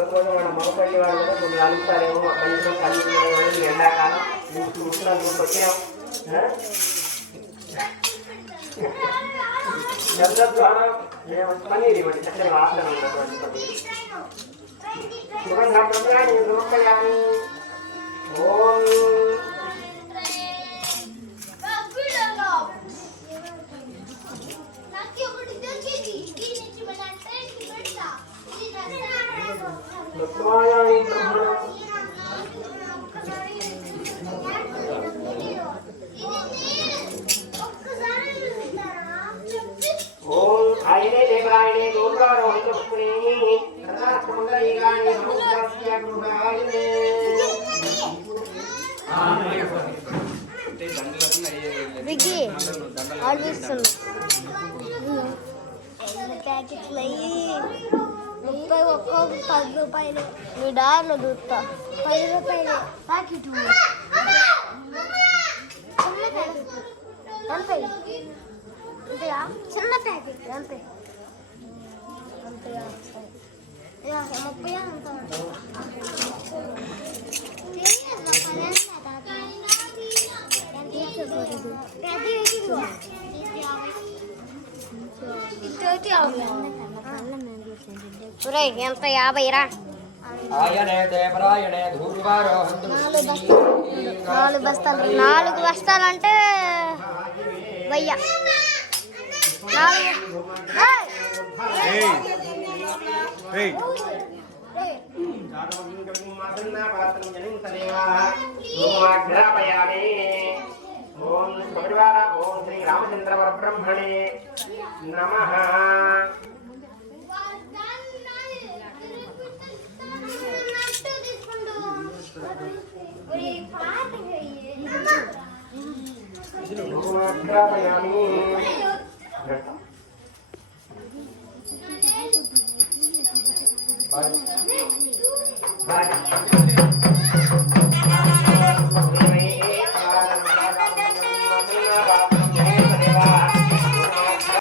రోజు మన మగపల్లి వాళ్ళు కూడా కొన్ని అలుగుతారేమో కనీసం కళ్ళు ఎండాకాలం ముసలాలు వచ్చాం పన్నీర్ ఇవ్వండి చక్కని వాసన ఉన్నటువంటి పన్నీర్ ఓం आईने देवरायने दूरगारोहि पुष्पणे कन्नाकुंडलीगानि समुद्रस्य गुहायने बिगी ऑलवेज सुन पैकेट लई 30 ఒక్క 10 రూపాయలు విడాను దూత 10 రూపాయలు ప్యాకెట్ చిన్న ప్యాకెట్ ఎంత ఇంతయా చిన్న ప్యాకెట్ ఎంత అంతయా యా 30 అంత ఎంత 50 రా నాలుగు బస్తాలు అంటే 1000 ఓం శ్రీ రామచంద్ర బ్రహ్మణే నమః Bye.